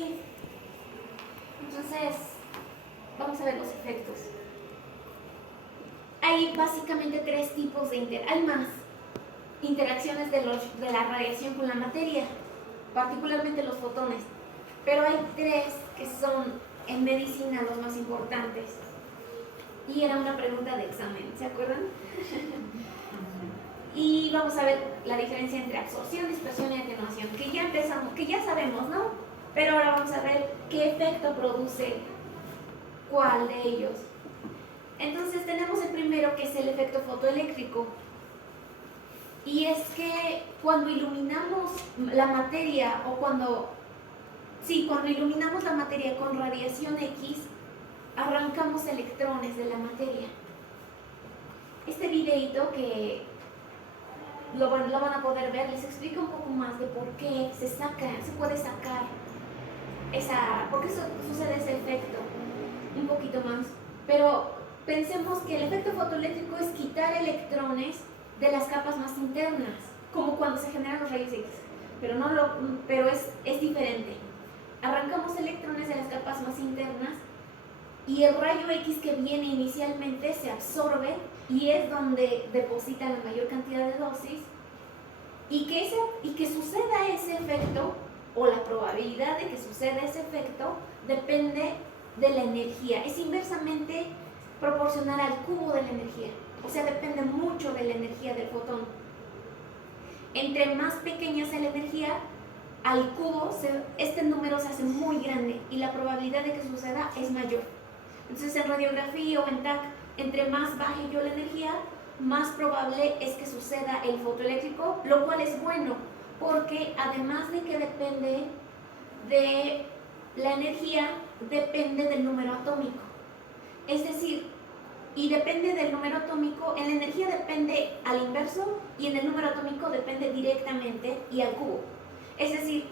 qué? Entonces, vamos a ver los efectos. Hay básicamente tres tipos de hay más interacciones de la radiación con la materia, particularmente los fotones, pero hay tres que son en medicina los más importantes. Y era una pregunta de examen, ¿se acuerdan? Y vamos a ver la diferencia entre absorción, dispersión y atenuación, que ya empezamos, que ya sabemos, ¿no? Pero ahora vamos a ver qué efecto produce cuál de ellos. Entonces tenemos el primero, que es el efecto fotoeléctrico. Y es que cuando iluminamos la materia cuando iluminamos la materia con radiación X, arrancamos electrones de la materia. Este videito que lo van a poder ver, les explica un poco más de por qué se puede sacar por qué sucede ese efecto, un poquito más. Pero pensemos que el efecto fotoeléctrico es quitar electrones de las capas más internas, como cuando se generan los rayos X, pero es diferente. Arrancamos electrones de las capas más internas y el rayo X que viene inicialmente se absorbe y es donde deposita la mayor cantidad de dosis, y que suceda ese efecto, o la probabilidad de que suceda ese efecto, depende de la energía. Es inversamente proporcional al cubo de la energía, o sea, depende mucho de la energía del fotón. Entre más pequeña sea la energía, al cubo este número se hace muy grande y la probabilidad de que suceda es mayor. Entonces en radiografía o en TAC, entre más baje yo la energía, más probable es que suceda el fotoeléctrico, lo cual es bueno, porque además de que depende de la energía, depende del número atómico. Es decir, y depende del número atómico, en la energía depende al inverso y en el número atómico depende directamente y al cubo. Es decir,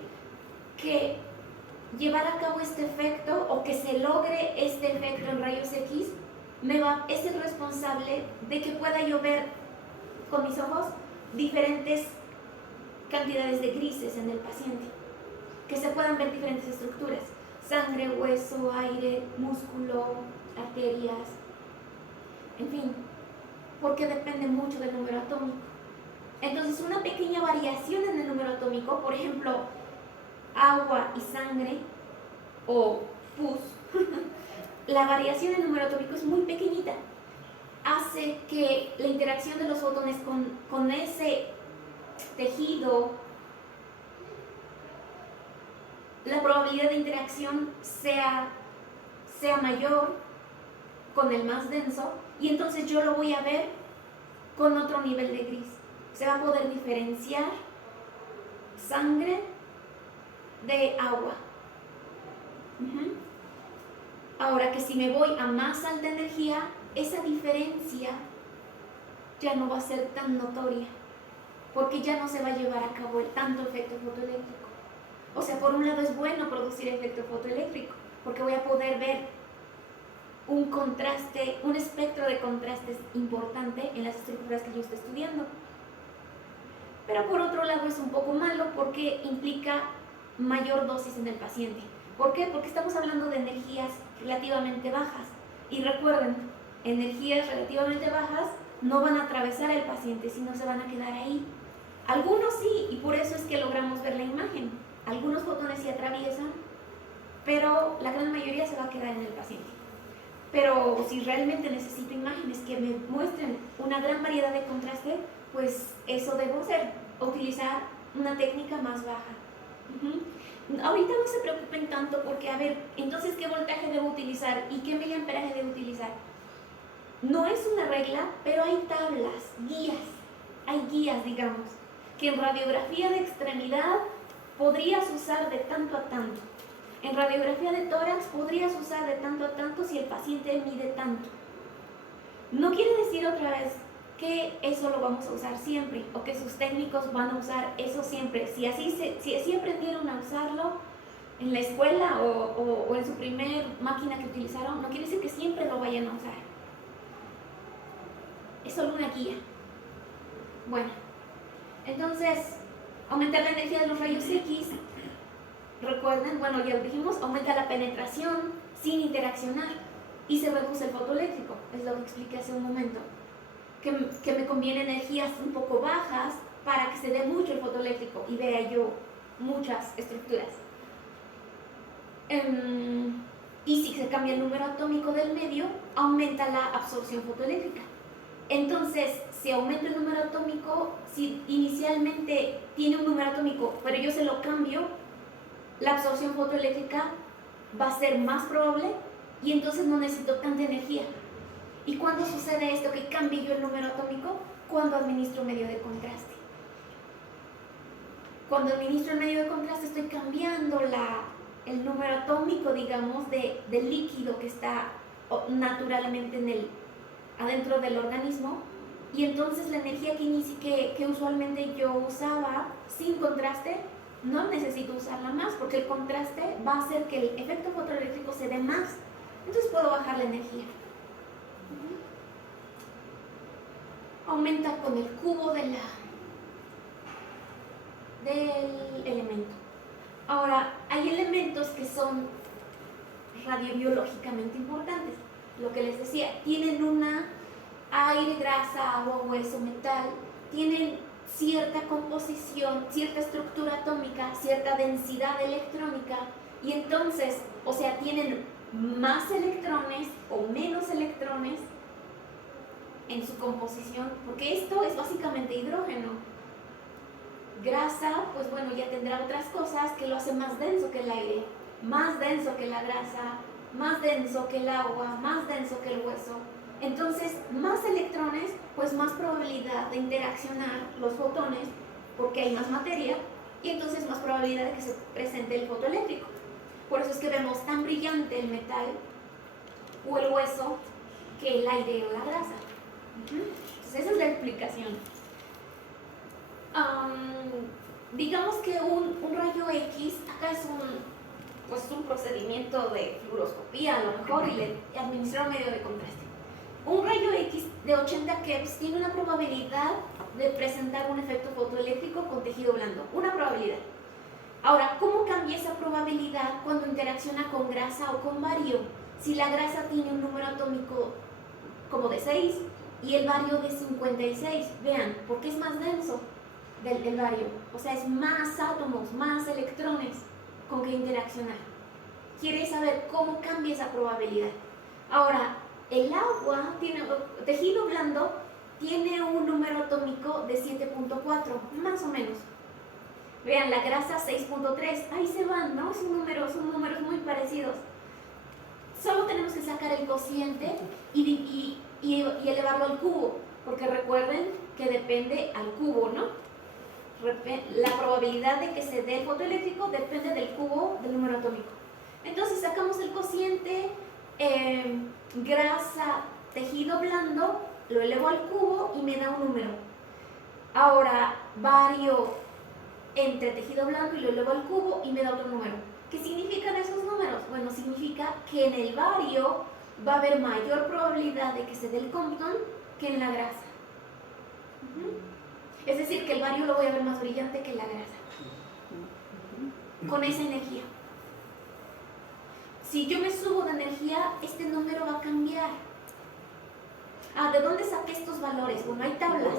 que llevar a cabo este efecto o que se logre este efecto en rayos X es el responsable de que pueda yo ver con mis ojos diferentes cantidades de grises en el paciente, que se puedan ver diferentes estructuras: sangre, hueso, aire, músculo, arterias, en fin, porque depende mucho del número atómico. Entonces una pequeña variación en el número atómico, por ejemplo, agua y sangre o pus, la variación en el número atómico es muy pequeñita, hace que la interacción de los fotones con ese tejido, la probabilidad de interacción sea mayor con el más denso, y entonces yo lo voy a ver con otro nivel de gris. Se va a poder diferenciar sangre de agua. Ahora que si me voy a más alta energía, esa diferencia ya no va a ser tan notoria, porque ya no se va a llevar a cabo tanto efecto fotoeléctrico. O sea, por un lado es bueno producir efecto fotoeléctrico, porque voy a poder ver un contraste, un espectro de contrastes importante en las estructuras que yo estoy estudiando. Pero por otro lado es un poco malo, porque implica mayor dosis en el paciente. ¿Por qué? Porque estamos hablando de energías relativamente bajas. Y recuerden, energías relativamente bajas no van a atravesar al paciente, sino se van a quedar ahí. Algunos sí, y por eso es que logramos ver la imagen. Algunos fotones sí atraviesan, pero la gran mayoría se va a quedar en el paciente. Pero si realmente necesito imágenes que me muestren una gran variedad de contraste, pues eso debo hacer, utilizar una técnica más baja. Ahorita no se preocupen tanto porque, a ver, entonces, ¿qué voltaje debo utilizar y qué miliamperaje debo utilizar? No es una regla, pero hay tablas, hay guías, digamos, que en radiografía de extremidad podrías usar de tanto a tanto. En radiografía de tórax podrías usar de tanto a tanto si el paciente mide tanto. No quiere decir otra vez que eso lo vamos a usar siempre, o que sus técnicos van a usar eso siempre. Si así aprendieron a usarlo en la escuela o en su primer máquina que utilizaron, no quiere decir que siempre lo vayan a usar. Es solo una guía. Bueno, entonces, aumentar la energía de los rayos X recuerden, bueno, ya dijimos, aumenta la penetración sin interaccionar y se reduce el fotoeléctrico. Es lo que expliqué hace un momento. Que me conviene energías un poco bajas para que se dé mucho el fotoeléctrico y vea yo muchas estructuras. Y si se cambia el número atómico del medio, aumenta la absorción fotoeléctrica. Entonces, si aumento el número atómico, si inicialmente tiene un número atómico, pero yo se lo cambio, la absorción fotoeléctrica va a ser más probable y entonces no necesito tanta energía. ¿Y cuándo sucede esto que cambie yo el número atómico? Cuando administro medio de contraste. Cuando administro el medio de contraste estoy cambiando el número atómico, digamos, del líquido que está naturalmente adentro del organismo, y entonces la energía que usualmente yo usaba sin contraste, no necesito usarla más, porque el contraste va a hacer que el efecto fotoeléctrico se dé más. Entonces puedo bajar la energía. Aumenta con el cubo del elemento. Ahora, hay elementos que son radiobiológicamente importantes. Lo que les decía, tienen aire, grasa, agua, hueso, metal, tienen cierta composición, cierta estructura atómica, cierta densidad electrónica, y entonces, o sea, tienen más electrones o menos electrones en su composición, porque esto es básicamente hidrógeno. Grasa, pues bueno, ya tendrá otras cosas que lo hacen más denso que el aire, más denso que la grasa, más denso que el agua, más denso que el hueso. Entonces, más electrones, pues más probabilidad de interaccionar los fotones, porque hay más materia, y entonces más probabilidad de que se presente el fotoeléctrico. Por eso es que vemos tan brillante el metal o el hueso que el aire o la grasa. Entonces, esa es la explicación. Digamos que un rayo X, acá es un procedimiento de fluoroscopía a lo mejor, y le administraron medio de contraste. Un rayo X de 80 keV tiene una probabilidad de presentar un efecto fotoeléctrico con tejido blando, una probabilidad. Ahora, ¿cómo cambia esa probabilidad cuando interacciona con grasa o con bario? Si la grasa tiene un número atómico como de 6 y el bario de 56, vean, porque es más denso del bario, o sea, es más átomos, más electrones con que interaccionar. Quiere saber cómo cambia esa probabilidad. Ahora, el agua, tejido blando, tiene un número atómico de 7.4, más o menos. Vean, la grasa 6.3, ahí se van, ¿no? Son números muy parecidos. Solo tenemos que sacar el cociente y elevarlo al cubo, porque recuerden que depende al cubo, ¿no? La probabilidad de que se dé el fotoeléctrico depende del cubo del número atómico. Entonces sacamos el cociente, grasa, tejido blando, lo elevo al cubo y me da un número. Ahora bario entre tejido blando y lo elevo al cubo y me da otro número. ¿Qué significan esos números? Bueno, significa que en el bario va a haber mayor probabilidad de que se dé el Compton que en la grasa. Es decir, que el bario lo voy a ver más brillante que la grasa, con esa energía. Si yo me subo de energía, este número va a cambiar. ¿De dónde saqué estos valores? Bueno, hay tablas.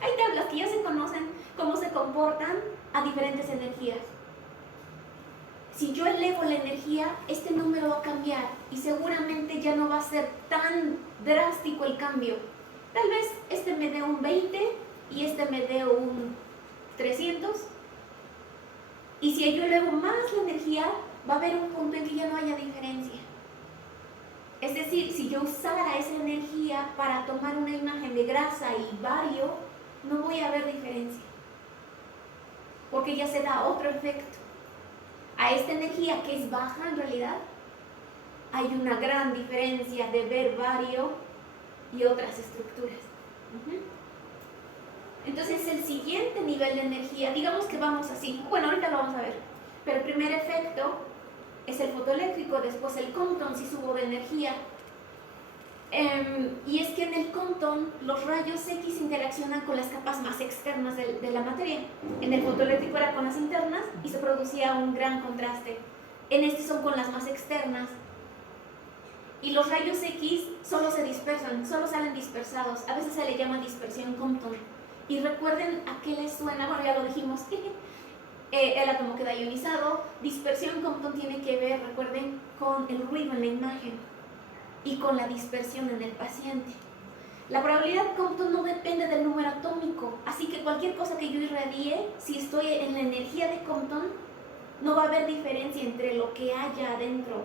Hay tablas que ya se conocen cómo se comportan a diferentes energías. Si yo elevo la energía, este número va a cambiar y seguramente ya no va a ser tan drástico el cambio. Tal vez este me dé un 20 y este me dé un 300. Y si yo elevo más la energía, va a haber un punto en que ya no haya diferencia. Es decir, si yo usara esa energía para tomar una imagen de grasa y bario, no voy a ver diferencia, porque ya se da otro efecto. A esta energía que es baja en realidad, hay una gran diferencia de ver bario y otras estructuras. Entonces el siguiente nivel de energía, digamos que vamos así, bueno, ahorita lo vamos a ver, pero el primer efecto es el fotoeléctrico, después el Compton si subo de energía. Y es que en el Compton los rayos X interaccionan con las capas más externas de la materia. En el fotoeléctrico era con las internas y se producía un gran contraste. En este son con las más externas. Y los rayos X solo se dispersan, solo salen dispersados. A veces se le llama dispersión Compton. Y recuerden a qué les suena, bueno, ya lo dijimos, el átomo queda ionizado. Dispersión Compton tiene que ver, recuerden, con el ruido en la imagen y con la dispersión en el paciente. La probabilidad Compton no depende del número atómico, así que cualquier cosa que yo irradie, si estoy en la energía de Compton, no va a haber diferencia entre lo que haya adentro.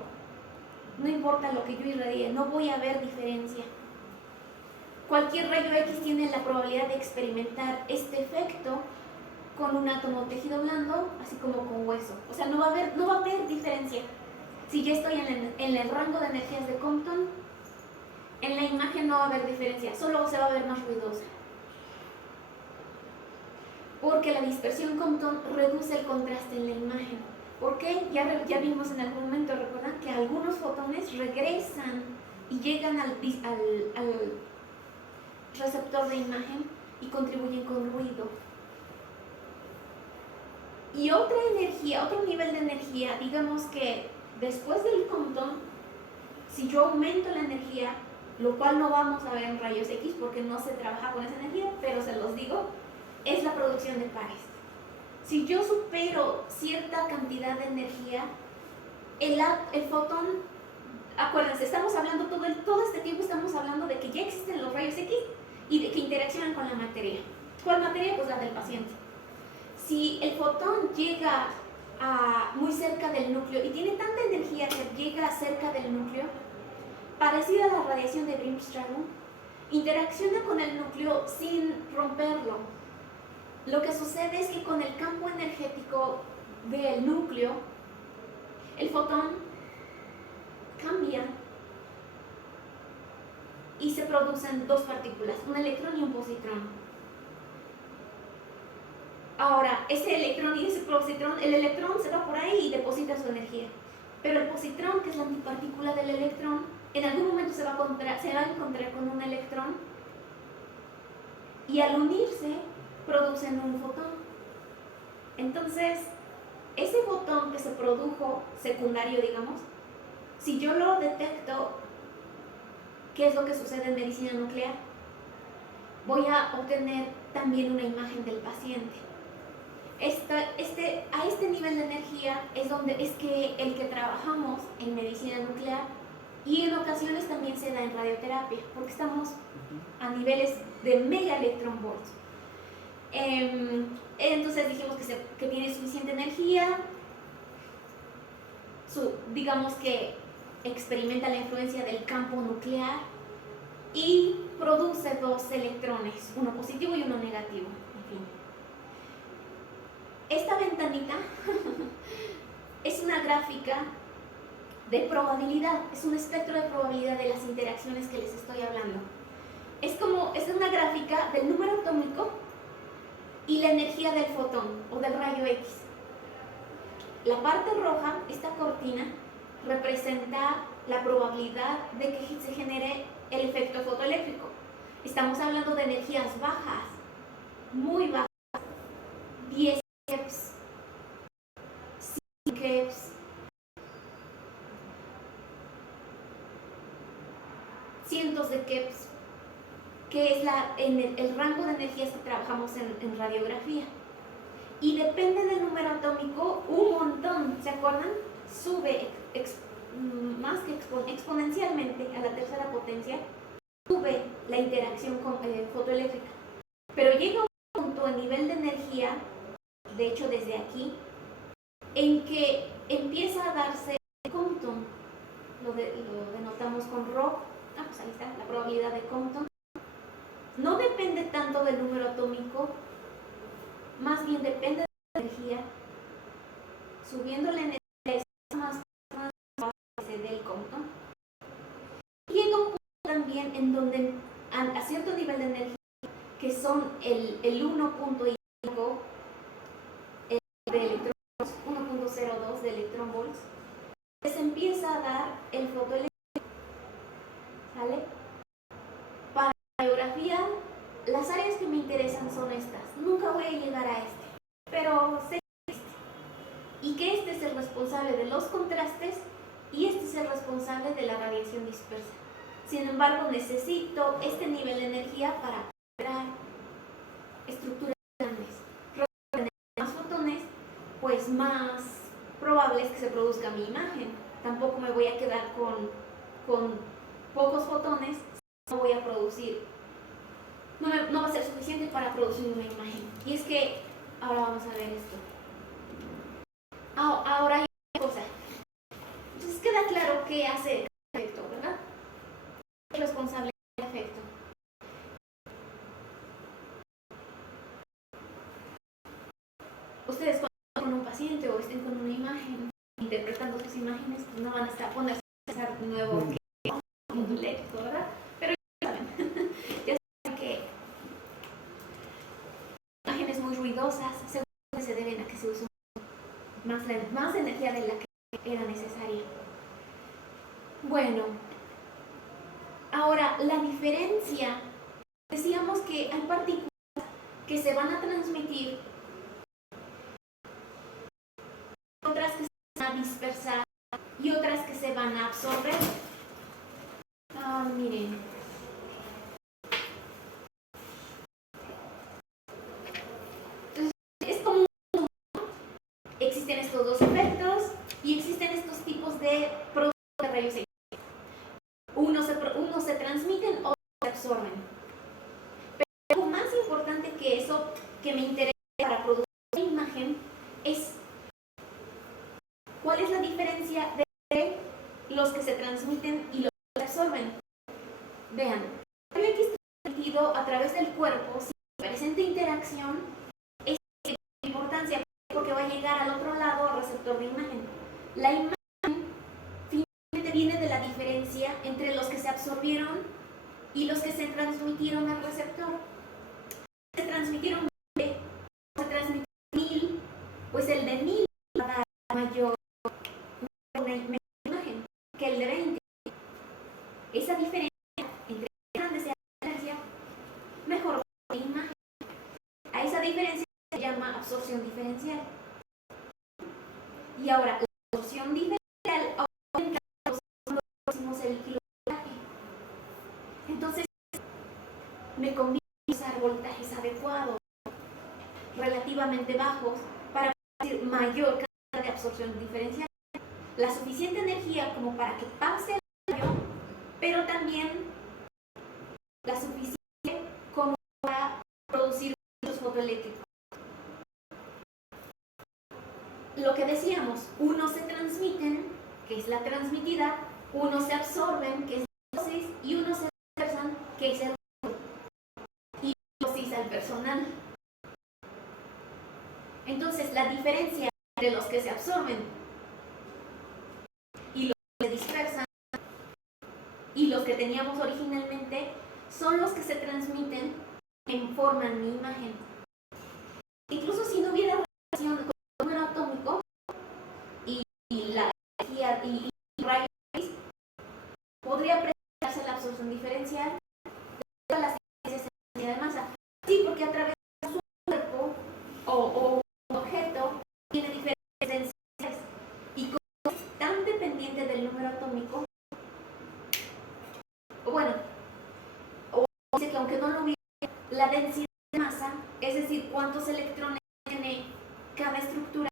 No importa lo que yo irradie, no voy a ver diferencia. Cualquier rayo X tiene la probabilidad de experimentar este efecto con un átomo tejido blando, así como con hueso. O sea, no va a haber diferencia. Si yo estoy en el rango de energías de Compton, en la imagen no va a haber diferencia, solo se va a ver más ruidosa. Porque la dispersión Compton reduce el contraste en la imagen. ¿Por qué? Ya vimos en algún momento, recuerdan, que algunos fotones regresan y llegan al receptor de imagen y contribuyen con ruido. Y otra energía, otro nivel de energía, digamos que después del Compton, si yo aumento la energía, lo cual no vamos a ver en rayos X porque no se trabaja con esa energía, pero se los digo, es la producción de pares. Si yo supero cierta cantidad de energía, el fotón, acuérdense, estamos hablando todo este tiempo estamos hablando de que ya existen los rayos X y de que interaccionan con la materia. ¿Cuál materia? Pues la del paciente. Si el fotón llega muy cerca del núcleo y tiene tanta energía que llega cerca del núcleo, parecida a la radiación de Bremsstrahlung, interacciona con el núcleo sin romperlo. Lo que sucede es que con el campo energético del núcleo, el fotón cambia y se producen dos partículas, un electrón y un positrón. Ahora, ese electrón y ese positrón, el electrón se va por ahí y deposita su energía. Pero el positrón, que es la antipartícula del electrón, en algún momento se va a encontrar con un electrón y al unirse producen un fotón. Entonces, ese fotón que se produjo secundario, digamos, si yo lo detecto, ¿qué es lo que sucede en medicina nuclear? Voy a obtener también una imagen del paciente. A este nivel de energía es que el que trabajamos en medicina nuclear y en ocasiones también se da en radioterapia, porque estamos a niveles de megaelectronvolts. Entonces dijimos que tiene suficiente energía, digamos que experimenta la influencia del campo nuclear y produce dos electrones, uno positivo y uno negativo. En fin. Esta ventanita es una gráfica de probabilidad, es un espectro de probabilidad de las interacciones que les estoy hablando. Es una gráfica del número atómico y la energía del fotón o del rayo X. La parte roja, esta cortina, representa la probabilidad de que se genere el efecto fotoeléctrico. Estamos hablando de energías bajas, muy bajas, 10 keps, 5 keps, cientos de keps, que es el rango de energías que trabajamos en radiografía. Y depende del número atómico un montón, ¿se acuerdan? Sube más que exponencialmente a la tercera potencia, sube la interacción fotoeléctrica. Pero llega un punto a nivel de energía, de hecho desde aquí, en que empieza a darse Compton, lo denotamos con Rho, pues ahí está, la probabilidad de Compton. No depende tanto del número atómico, más bien depende de la energía. Subiendo la energía es más base del Compton. Llega un punto también en donde a cierto nivel de energía, que son el 1.5 de electrones, 1.02 de electronvolts, se empieza a dar el fotoeléctrico, ¿sale? interesan son estas. Nunca voy a llegar a este, pero sé que este. Y que este es el responsable de los contrastes y este es el responsable de la radiación dispersa. Sin embargo, necesito este nivel de energía para crear estructuras grandes. Tener más fotones, pues más probable es que se produzca mi imagen. Tampoco me voy a quedar con pocos fotones, no voy a producir, no va a ser suficiente para producir una imagen. Y es que, ahora vamos a ver esto. Ahora hay una cosa. Entonces queda claro qué hace el efecto, ¿verdad? Es responsable del efecto. Ustedes cuando estén con un paciente o estén con una imagen, interpretando sus imágenes, pues no van a estar ponerse a pensar de nuevo que un léxico, ¿verdad? Pero ya saben, ya saben que imágenes muy ruidosas seguramente se deben a que se usó más energía de la que era necesaria. Bueno, ahora la diferencia, decíamos que hay partículas que se van a transmitir, otras que se van a dispersar y otras que se van a absorber. Miren. Entonces, es como existen estos dos efectos y existen estos tipos de productos de rayos X. Unos se transmiten, otros se absorben. Pero lo más importante que eso que me interesa para producir una imagen es cuál es la diferencia de los que se transmiten y los que se absorben. Vean, el rayo X transmitido a través del cuerpo, si presenta interacción, es de importancia porque va a llegar al otro lado al receptor de imagen. La imagen finalmente viene de la diferencia entre los que se absorbieron y los que se transmitieron al receptor. Se transmitieron 20, se transmitieron 1000, pues el de 1000 va a dar mayor una imagen que el de 20. Esa diferencia entre grande sea la diferencia, mejor la imagen. A esa diferencia se llama absorción diferencial. Y ahora, la absorción diferencial aumenta cuando producimos el kilovoltaje. Entonces, me conviene usar voltajes adecuados, relativamente bajos, para producir mayor cantidad de absorción diferencial. La suficiente energía como para que pase el rayo, pero también la suficiente como para producir los fotoeléctricos. Lo que decíamos, unos se transmiten, que es la transmitida, unos se absorben, que es la dosis, y unos se dispersan, que es el ruido, y dosis al personal. Entonces, la diferencia entre los que se absorben y los que se dispersan y los que teníamos originalmente son los que se transmiten en forma mi imagen. Incluso si no hubiera relación con el número atómico y la energía y rayos X, podría presentarse la absorción diferencial de todas las diferencias de energía de masa. Sí, porque a través de su cuerpo o un objeto tiene diferentes densidades y como es tan dependiente del número atómico, bueno, o dice que aunque no lo hubiera, la densidad de masa, es decir, cuántos electrones tiene cada estructura,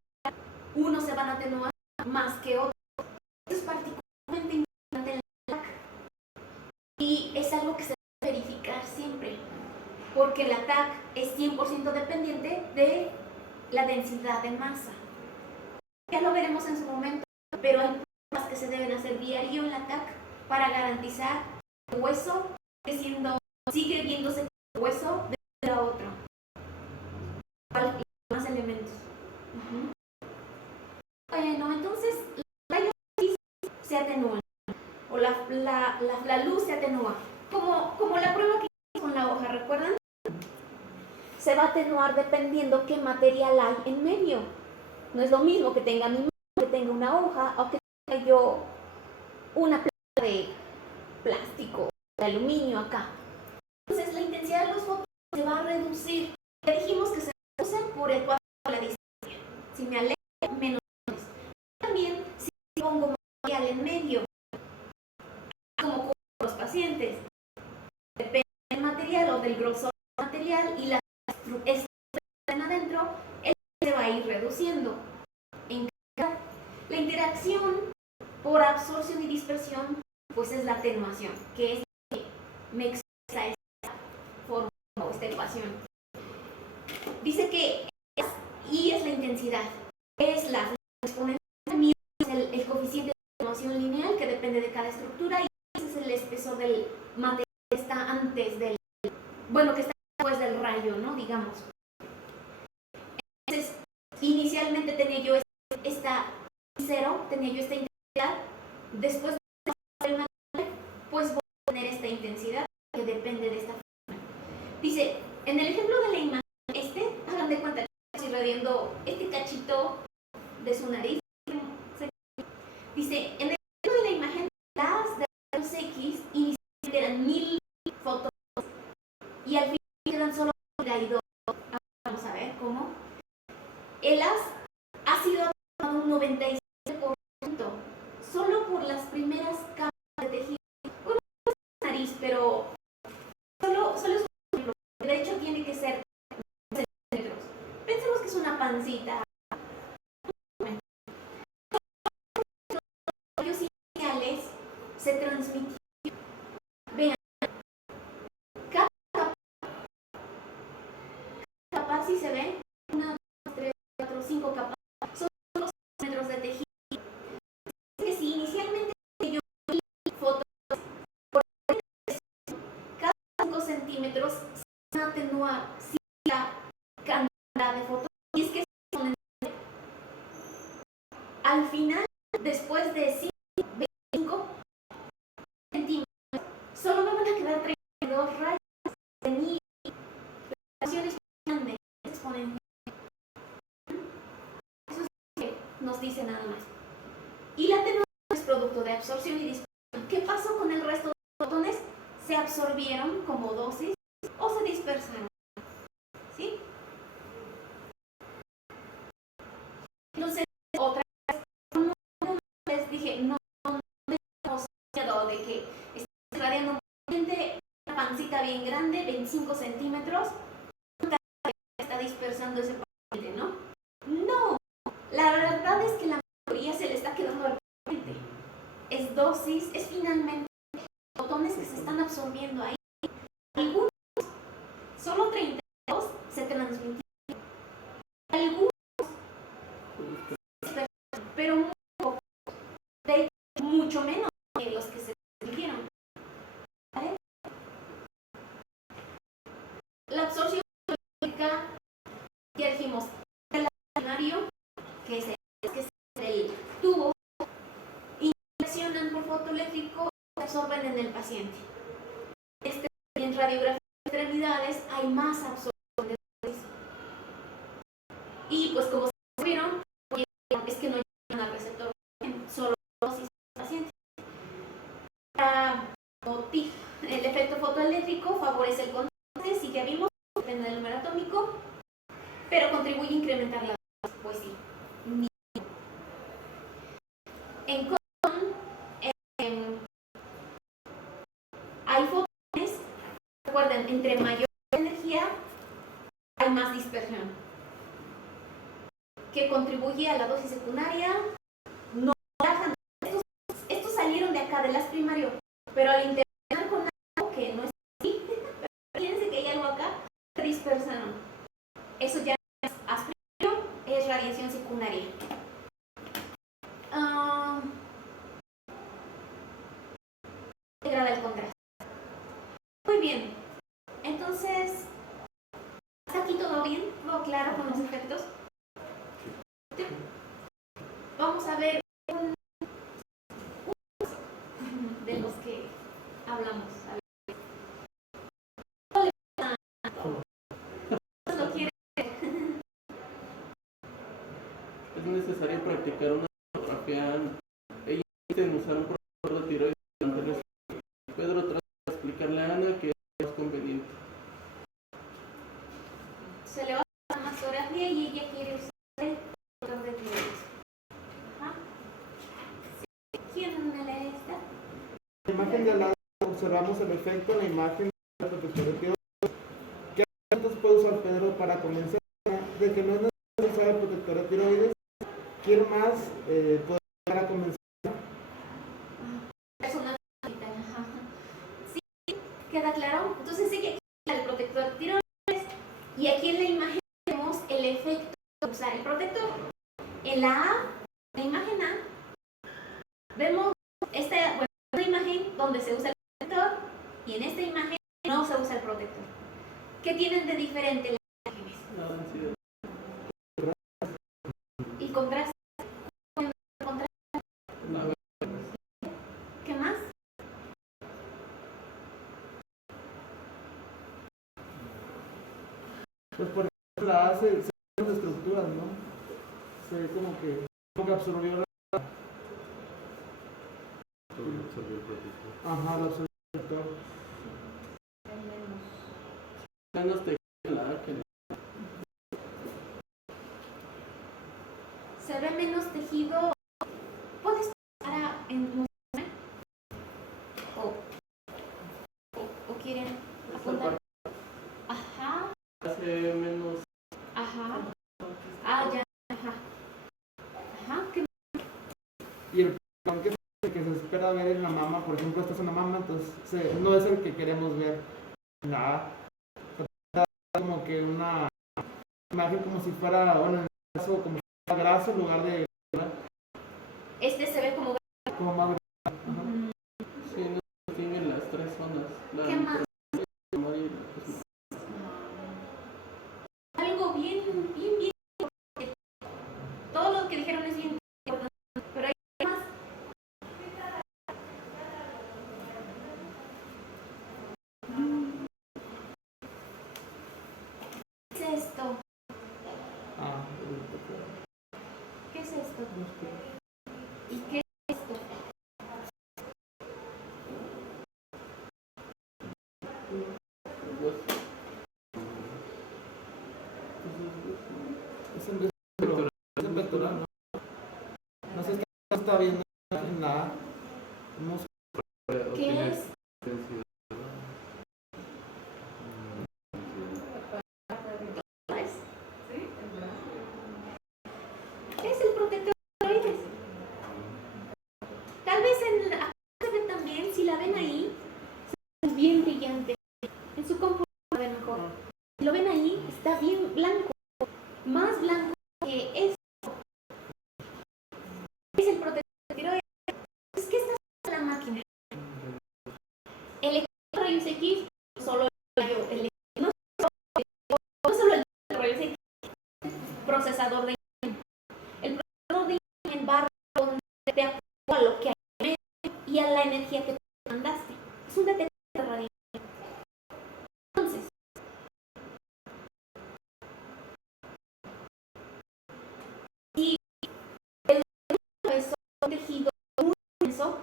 unos se van a atenuar más que otros. Esto es particularmente importante en la TAC y es algo que se debe verificar siempre, porque la TAC es 100% dependiente de la densidad de masa. Ya lo veremos en su momento, pero hay pruebas que se deben hacer diario en la TAC para garantizar que el hueso sigue viéndose como hueso de la otra. Y más elementos. Bueno, entonces los rayos X se atenúan, o la luz se atenúa, como la prueba que hicimos con la hoja, ¿recuerdan? Se va a atenuar dependiendo qué material hay en medio. No es lo mismo que tenga mi mano, que tenga una hoja, o que tenga yo una placa de plástico, de aluminio acá. Entonces la intensidad de los fotones se va a reducir. Ya dijimos que se reduce por el cuadrado de la distancia. Si me alejo, menos. También si pongo material en medio, como con los pacientes, depende del material o del grosor del material y la estructura adentro, él se va a ir reduciendo. En cambio, la interacción por absorción y dispersión, pues es la atenuación, que es lo que me expresa esta forma o esta ecuación. Dice que I es la intensidad, es la exponencial, es el coeficiente de atenuación lineal que depende de cada estructura y ese es el espesor del material que está antes del, bueno, que está después del rayo, ¿no? Digamos. Entonces, inicialmente tenía yo esta cero, tenía yo esta intensidad, después de una, pues voy a tener esta intensidad que depende de esta forma. Dice, en el ejemplo de la imagen, hagan de cuenta que estoy irradiando este cachito de su nariz. Dice, en el ejemplo de la imagen, las de rayos X inicialmente eran 1000 fotones y al final quedan solo 32. Vamos a ver cómo. El haz ha sido atenuado un 97%, solo por las primeras capas de tejido. Bueno, no es la nariz, pero solo es un ejemplo. De hecho, tiene que ser centímetros. Pensemos que es una pancita. Los rayos iniciales se transmitieron. Vean, cada capa, si se ven, 1, 2, 3, 4, 5 capas, son los centímetros de tejido. Es que si inicialmente yo vi fotos por cada 5 centímetros se van a atenuar la cantidad de fotos. Y es que al final, después de 25 centímetros, solo me van a quedar 32 rayas de mi relaciones grandes exponenciales. Eso es lo que nos dice nada más. Y la atenuación es producto de absorción y dispersión. ¿Qué pasó con el resto de los fotones? ¿Se absorbieron como dosis o se dispersaron? ¿Sí? Entonces, otra vez, como les dije, no tenemos miedo de que estemos irradiando una pancita bien grande, 25 centímetros, está dispersando ese paciente, ¿no? No, la verdad es que la mayoría se le está quedando al paciente. Es dosis, es finalmente fotones que se están absorbiendo ahí. Algunos, solo 32 se transmitieron. Algunos, pero muy pocos. De hecho, mucho menos que los que se transmitieron. ¿Vale? La absorción biológica, ya dijimos, el primario, que es el tubo, inspeccionan por fotoeléctrico, se absorben en el paciente. En radiografía de extremidades hay más absorción de dosis. Y pues como se vieron, es que no llegan al receptor, solo dosis del paciente. El efecto fotoeléctrico favorece el contraste, sí que vimos, depende del número atómico, pero contribuye a incrementar la dosis, pues sí. En hay fotones, recuerden, entre mayor energía hay más dispersión, que contribuye a la dosis secundaria. No bajan. Estos salieron de acá, de las primarios, pero al interaccionar con algo que no es así, fíjense que hay algo acá, se dispersaron. Eso ya es aspiro, es radiación secundaria. Degrada el contraste. Muy bien. Entonces, ¿hasta aquí todo bien? ¿Todo claro con los efectos? Vamos a ver de los que hablamos. ¿Lo quiere? Es necesario practicar una fotografía. Ella en usar un procesador de tiroides durante el estudio. Pedro trata de explicarle a Ana que es más conveniente. imagen de al lado observamos el efecto en la imagen del protector de tiroides. ¿Qué argumentos puede usar Pedro para convencer de que no es necesario usar el protector de tiroides? ¿Quién más puede llegar a convencer? Personal. Sí, queda claro. Entonces sí que aquí está el protector de tiroides y aquí en la imagen vemos el efecto de usar el protector. En la imagen A, vemos una imagen donde se usa el protector y en esta imagen no se usa el protector. ¿Qué tienen de diferente las imágenes? La densidad. El contraste. La ¿Qué más? Pues por ejemplo, la A se ven las estructuras, ¿no? Se ve como que absorbió la... Ajá, la absorbió el protector. menos tejido en la A que en Se ve menos tejido. ¿Puedes pasar en o quieren esta apuntar? parte Ajá, hace menos. ajá. Ah, ya, ajá. Ajá, ¿qué Y el patrón que se espera ver en la mama, por ejemplo, esta es una mama, entonces no es el que queremos ver en la A. Como que una imagen como si fuera, bueno, en el caso, como si fuera grasa en lugar de Este se ve como... más grasa. Ajá. Sí, no se distinguen las tres zonas. La ¿Qué más? infrarroja y la cosmológica. Algo bien. Todo lo que dijeron es bien importante, pero hay más. ¿Qué es esto? Ah, ¿Qué es esto? ¿Y qué es esto? es en pectoral, ¿no? No sé, está viendo en la A. ¿Qué es? ¿Qué es el protector de tiroides? Tal vez acá se ve también, si la ven ahí, es bien brillante. En su compu lo ven mejor. Si lo ven ahí, está bien blanco. Más blanco que esto. Es el protector de tiroides. ¿Qué está haciendo la máquina? El rayos X, solo no solo el rayos X, procesador de imagen. El procesador de imagen va a responder de acuerdo a lo que hay y a la energía que tú mandaste. Es un detector de radiación. Entonces, si el grueso es un tejido muy denso,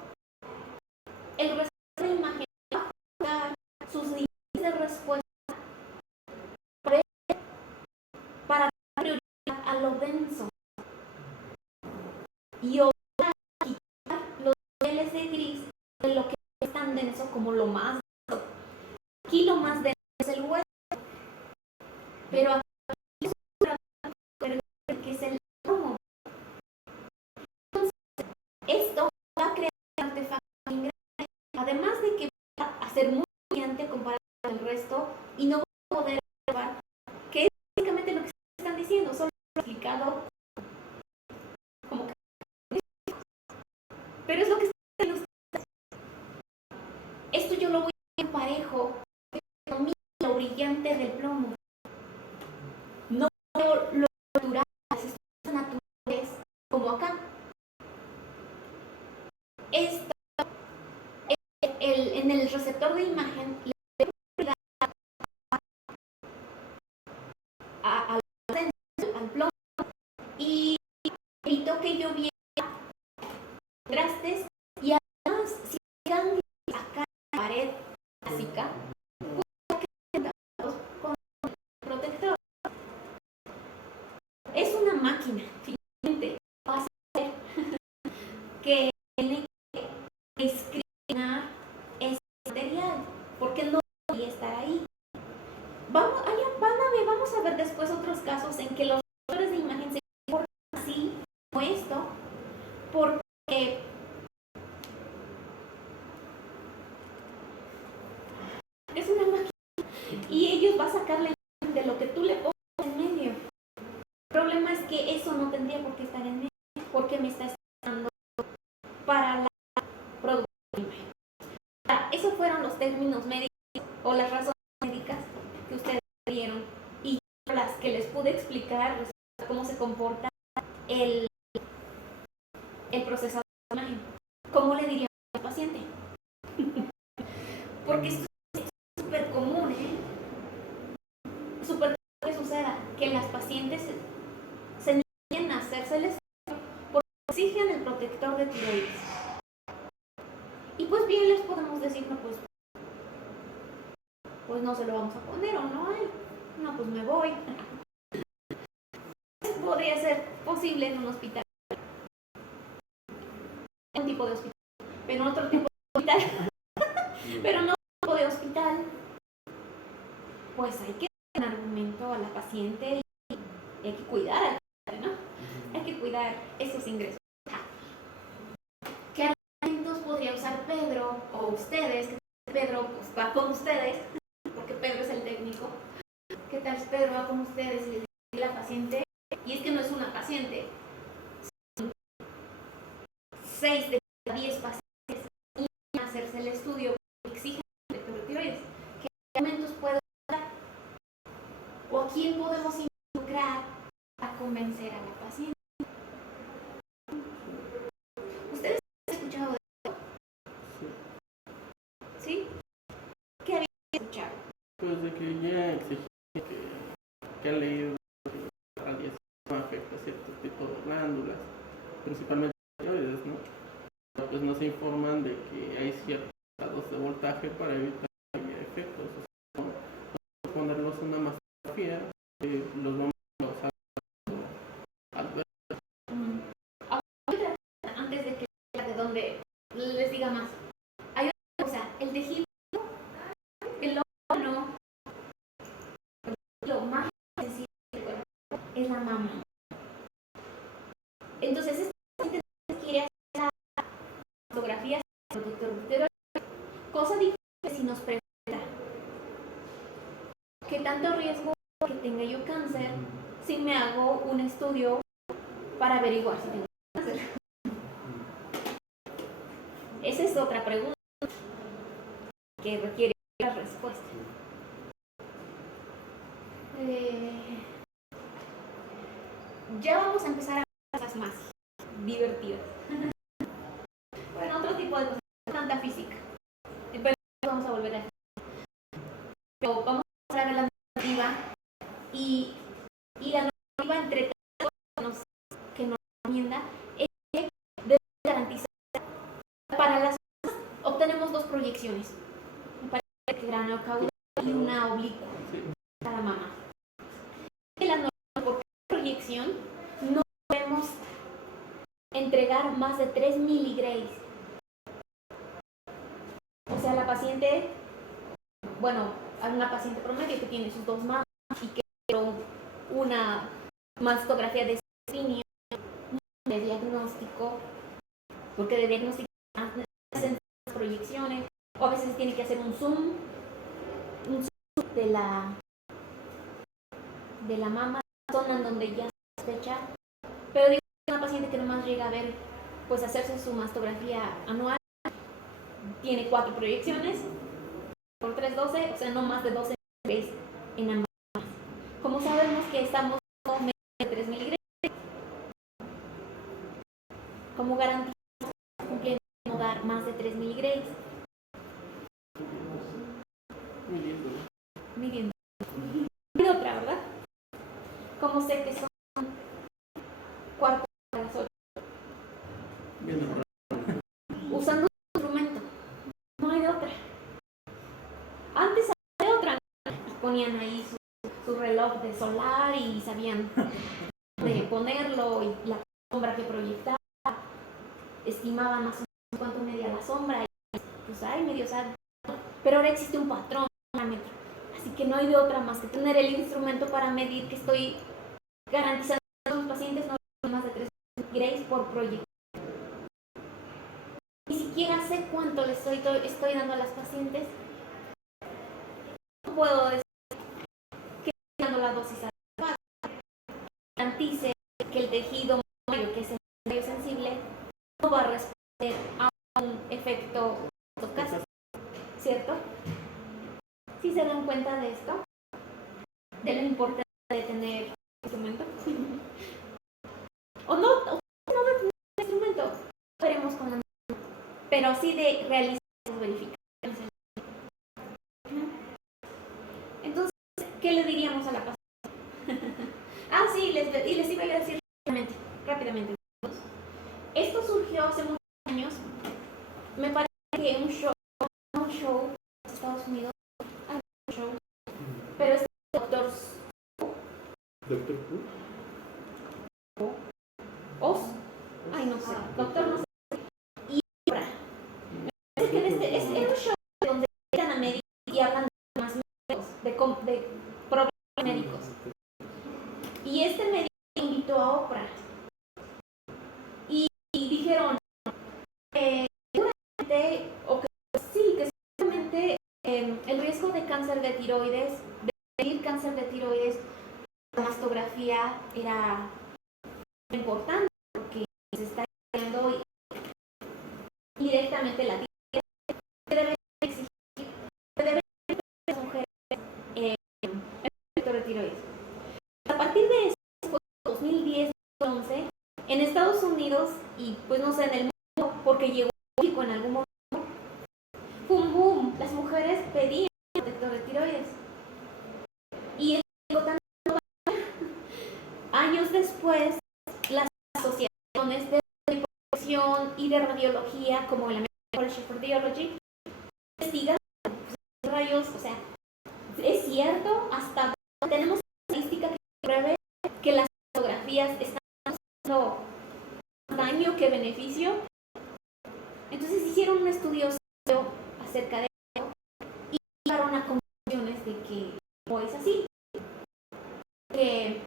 el grueso de la imagen va a jugar sus niveles de respuesta para dar prioridad a lo denso y quitar los niveles de gris de lo que es tan denso como lo más denso. Aquí lo más denso es el hueso, pero aquí que es el plomo. Entonces, esto va a crear un artefacto bien grande, además de que va a ser muy brillante comparado con el resto y no va a poder observar, que es básicamente lo que están diciendo, solo explicado como que... Pero es lo que están diciendo ustedes. Esto yo lo voy a emparejo con lo brillante del plomo. No lo natural, las estructuras naturales como acá. Esto, en el receptor de imagen le doy prioridad al plomo y evito que yo viera contrastes y además si hay acá en la pared básica con el protector. Es una máquina, finalmente, va a ser que tiene que discriminar para la producción de imagen. Esos fueron los términos médicos o las razones médicas que ustedes dieron y las que les pude explicar respecto a cómo se comporta el procesador de imagen. ¿Cómo le diríamos al paciente? Porque esto es súper común, súper que suceda que las pacientes se nieguen a hacerse el estudio porque exigen el protector de tiroides. Y pues bien les podemos decir, no, pues no se lo vamos a poner o no hay. No, pues me voy. Eso podría ser posible en un hospital. Un tipo de hospital. Pero en otro tipo de hospital. Pero no tipo de hospital. Pues hay que dar un argumento a la paciente y hay que cuidar al paciente, ¿no? Hay que cuidar esos ingresos. ¿Qué argumentos podría usar Pedro o ustedes? Que Pedro pues, va con ustedes, porque Pedro es el técnico. ¿Qué tal si Pedro va con ustedes y le dice a la paciente? Y es que no es una paciente, son 6 de cada 10 pacientes y hacerse el estudio exigen protector de tiroides. ¿Qué argumentos puedo usar? ¿O a quién podemos involucrar a convencer a la paciente? ¿Ustedes han escuchado de eso? ¿Sí? ¿Qué habían escuchado? Pues de que ya exigí que han leído que la radiación afecta a cierto tipo de glándulas, principalmente tiroides, ¿no? Pero pues no se informan de que hay ciertos grados de voltaje para evitar que haya efectos. O sea, no ponerlos en una mastografía, los vamos a usar al ver. Antes de que de donde les diga más, hay una cosa, el tejido, el órgano, lo más sensible del cuerpo es la mama. Entonces, esta paciente quiere hacer la mastografía protector de tiroides, cosa diferente si nos pregunta qué tanto riesgo que tenga yo cáncer si me hago un estudio para averiguar si tengo cáncer. Esa es otra pregunta que requiere la respuesta. Ya vamos a empezar a ver cosas más divertidas. Bueno, otro tipo de cosas, tanta física. Pero vamos a volver a eso. Pero vamos a ver la normativa y la normativa entre todos que nos recomienda es que debe garantizar para las personas obtenemos 2 proyecciones. Un paciente grano caudal y una oblicua para mama. En la norma por proyección no debemos entregar más de 3 miligrays. O sea, la paciente, bueno, hay una paciente promedio que tiene sus 2 mamas y que una mastografía de escrutinio de diagnóstico, porque de diagnóstico hacen proyecciones, o a veces tiene que hacer un zoom de la mama, zona en donde ya se sospecha, pero digo, una paciente que nomás llega a ver, pues hacerse su mastografía anual, tiene 4 proyecciones, por 3, 12, o sea, no más de 12 veces en ambas. Como sabemos que estamos con menos de 3 miligramos, como garantía cumpliendo no dar más de 3 miligramos. Midiendo. Y otra, ¿verdad? Como sé que son cuartos de las 8. Usando un instrumento. No hay de otra. Antes había de otra. Y ponían ahí su reloj de solar y sabían de ponerlo y la sombra que proyectaba. Estimaban más o menos cuánto medía la sombra. Y pues ay, medio sabe. Pero ahora existe un patrón, un parámetro. Así que no hay de otra más que tener el instrumento para medir que estoy garantizando a los pacientes no más de 3 grays por proyecto. Ni siquiera sé cuánto le estoy dando a las pacientes. No puedo decir que estoy dando la dosis adecuada. Garantice que el tejido mayo, que es el medio sensible, no va a responder se dan cuenta de esto, de la importancia de tener instrumento. o no de tener instrumento, veremos con la mano, pero sí de realizar esas verificaciones. Entonces, ¿qué le diríamos a la paciente? Sí, les iba a decir rápidamente. Esto surgió hace muchos años, me parece que un show en Estados Unidos, pero es doctor Oz, no sé, doctor no sé, y ahora, es que es un show donde llegan a médicos y hablan de temas médicos, de problemas médicos, y este médico invitó a Oprah, y dijeron, que seguramente el riesgo de cáncer de tiroides, la mastografía era importante porque se está viendo directamente la tiroides, que deben exigir, las mujeres el detector de tiroides. A partir de eso, fue 2010-2011, en Estados Unidos y pues no sé, en el mundo, porque llegó a México en algún momento, boom, las mujeres pedían detector de tiroides. Y años después, las asociaciones de reproducción y de radiología, como la American College of Radiology, investigan rayos, o sea, es cierto, hasta tenemos estadística que pruebe que las fotografías están haciendo daño que beneficio. Entonces hicieron un estudio acerca de eso y llegaron a conclusiones de que no es así, que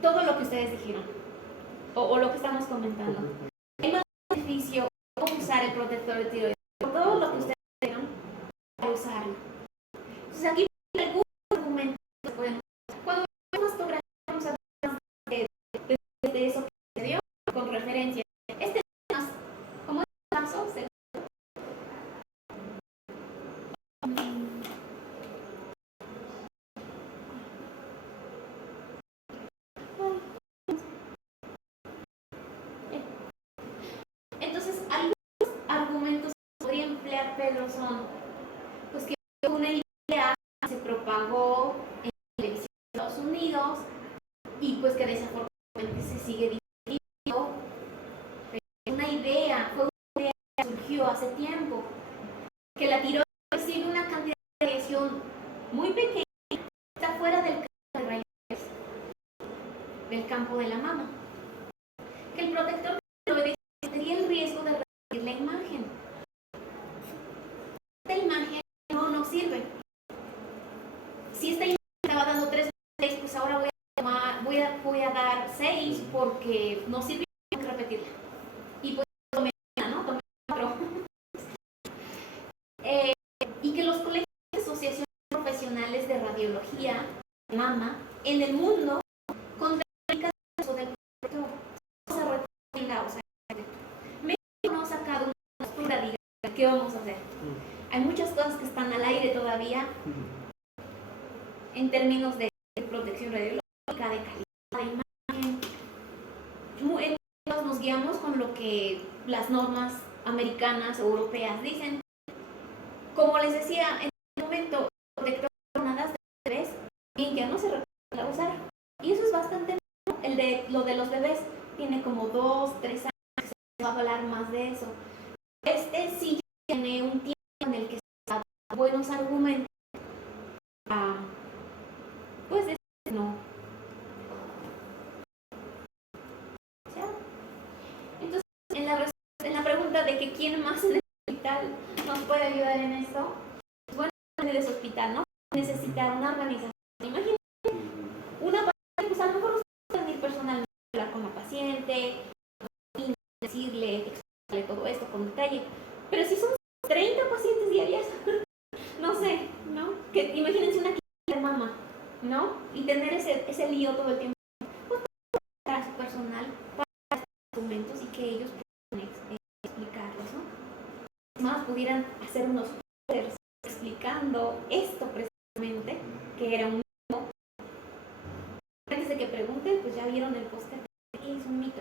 todo lo que ustedes dijeron o lo que estamos comentando, hay más beneficio usar el protector de tiroides, todo lo que ustedes dijeron, para usarlo. Entonces aquí hay algunos argumentos que podemos usar. Cuando vemos mastografía vamos a ver de eso que se dio con referencia. Este es más, como es el caso, entonces algunos argumentos que podría emplear Pedro son pues que una idea se propagó en televisión de Estados Unidos y pues que desafortunadamente se sigue difundiendo. Una idea que surgió hace tiempo, que la tiroides recibe una cantidad de radiación muy pequeña, está fuera del campo de rayos X, del campo de la mama, que el protector de tiroides tendría el riesgo de repetir la imagen. Esta imagen no sirve. Si esta imagen estaba dando 3, pues ahora voy a dar 6 porque no sirve repetirla. Y pues tomé 4. Y que los colegios de asociaciones profesionales de radiología de mama en el mundo contraindican el uso del protector. O sea, México no ha sacado una postura, diga, ¿qué vamos a hacer? Hay muchas cosas que están al aire todavía en términos de protección radiológica, de calidad de imagen. Nos guiamos con lo que las normas americanas o europeas dicen. Como les decía, en este momento, protector de jornadas de bebés, bien ya no se recomienda usar. Y eso es bastante malo. Lo de los bebés tiene como 2, 3 años, se va a hablar más de eso. Este sí tiene un tiempo en el que se da buenos argumentos. Pues no. Entonces, en la pregunta de que quién más en el hospital nos puede ayudar en esto, pues bueno, de ese hospital, ¿no? Necesita una organización. Imagínate, una paciente, pues a lo mejor puede venir personalmente a hablar con la paciente, decirle, explicarle todo esto con detalle, pero si son 30 pacientes diarias, no sé, ¿no? Que imagínense una clínica de mama, ¿no? Y tener ese lío todo el tiempo, pues para su personal, para sus documentos y que ellos puedan explicarlos, ¿no? Más pudieran hacer unos explicando esto precisamente, que era un mito. Antes de que pregunten, pues ya vieron el póster, y es un mito.